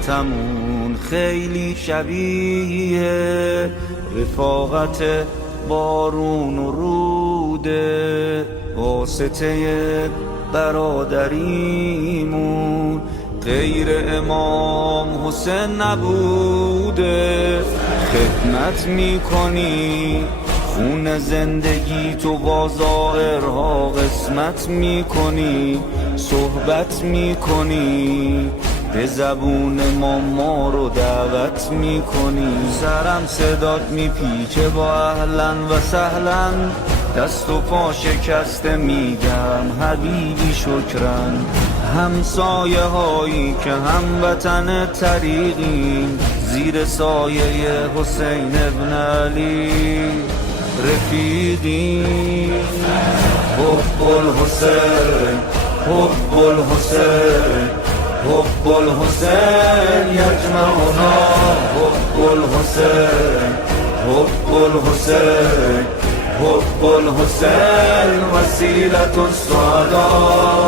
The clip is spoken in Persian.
رابطمون خیلی شبیه رفاقت بارون و روده، واسطه برادریمون غیر امام حسین نبوده. خدمت میکنی خون زندگی تو با ظاهرها قسمت میکنی، صحبت میکنی به زبون ما رو دعوت میکنی. سرم صدات میپیچه با اهلا و سهلا، دست و پا شکسته میگم حبیبی شکرن. همسایه هایی که هموطن طریقیم، زیر سایه حسین ابن علی رفیقیم. حب الحسین حب الحسین حب الحسین یجمعنا، حب الحسین حب الحسین حب الحسین وسیلة السعداء.